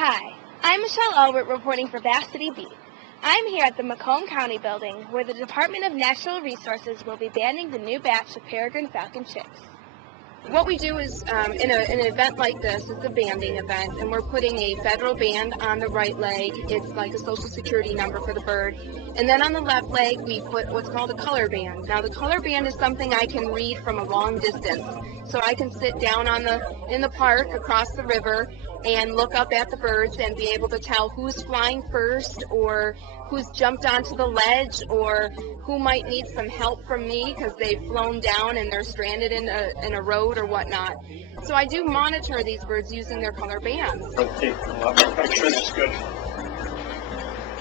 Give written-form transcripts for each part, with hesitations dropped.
Hi, I'm Michelle Albert reporting for Bass City Beat. I'm here at the Macomb County Building where the Department of Natural Resources will be banding the new batch of Peregrine Falcon chicks. What we do is, in an event like this, it's a banding event, and we're putting a federal band on the right leg. It's like a social security number for the bird. And then on the left leg, we put what's called a color band. Now, the color band is something I can read from a long distance. So I can sit down in the park across the river and look up at the birds and be able to tell who's flying first, or who's jumped onto the ledge, or who might need some help from me because they've flown down and they're stranded in a road or whatnot. So I do monitor these birds using their color bands. Okay, make sure this is good.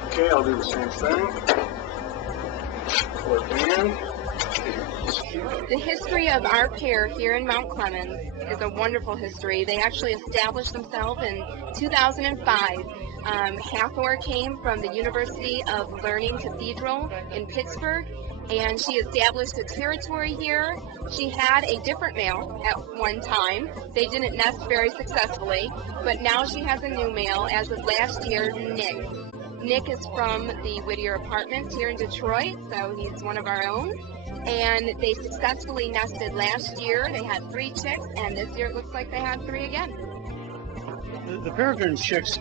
Okay, I'll do the same thing. Color band. The history of our pair here in Mount Clemens is a wonderful history. They actually established themselves in 2005. Hathor came from the University of Learning Cathedral in Pittsburgh, and she established a territory here. She had a different male at one time. They didn't nest very successfully, but now she has a new male as of last year, Nick. Nick is from the Whittier Apartments here in Detroit, so he's one of our own. And they successfully nested last year. They had 3 chicks, and this year it looks like they had 3 again. The peregrine chicks,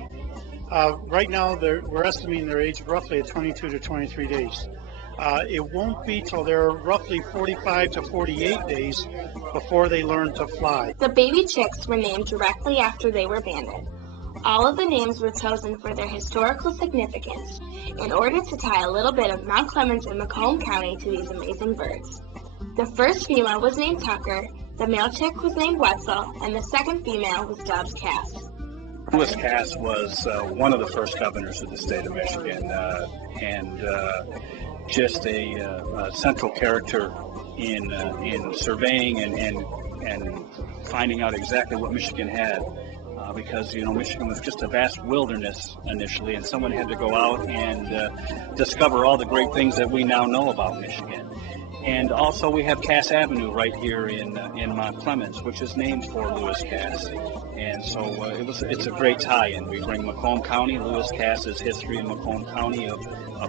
right now we're estimating their age roughly at 22 to 23 days. It won't be till they're roughly 45 to 48 days before they learn to fly. The baby chicks were named directly after they were banded. All of the names were chosen for their historical significance in order to tie a little bit of Mount Clemens and Macomb County to these amazing birds. The first female was named Tucker, the male chick was named Wetzel, and the second female was dubbed Cass. Lewis Cass was one of the first governors of the state of Michigan, and just a central character in surveying and finding out exactly what Michigan had. Because, Michigan was just a vast wilderness initially, and someone had to go out and discover all the great things that we now know about Michigan. And also we have Cass Avenue right here in Mount Clemens, which is named for Lewis Cass. And so it's a great tie-in. We bring Macomb County, Lewis Cass's history in Macomb County of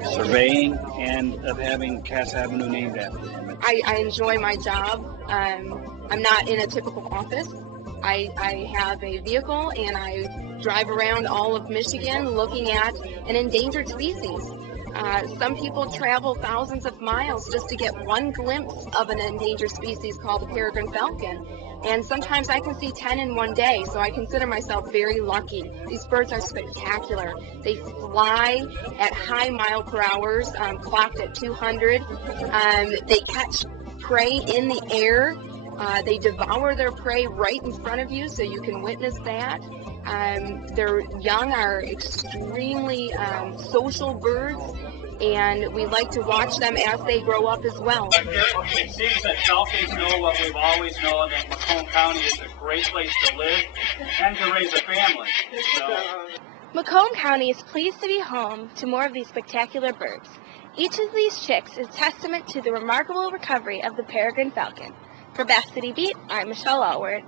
surveying and of having Cass Avenue named after him. I enjoy my job. I'm not in a typical office. I have a vehicle and I drive around all of Michigan looking at an endangered species. Some people travel thousands of miles just to get one glimpse of an endangered species called the Peregrine Falcon. And sometimes I can see 10 in one day, so I consider myself very lucky. These birds are spectacular. They fly at high mile per hour, clocked at 200. They catch prey in the air. They devour their prey right in front of you, so you can witness that. Their young are extremely social birds, and we like to watch them as they grow up as well. It seems that falcons know what we've always known, that Macomb County is a great place to live and to raise a family. Macomb County is pleased to be home to more of these spectacular birds. Each of these chicks is testament to the remarkable recovery of the Peregrine Falcon. For Bass City Beat, I'm Michelle Allward.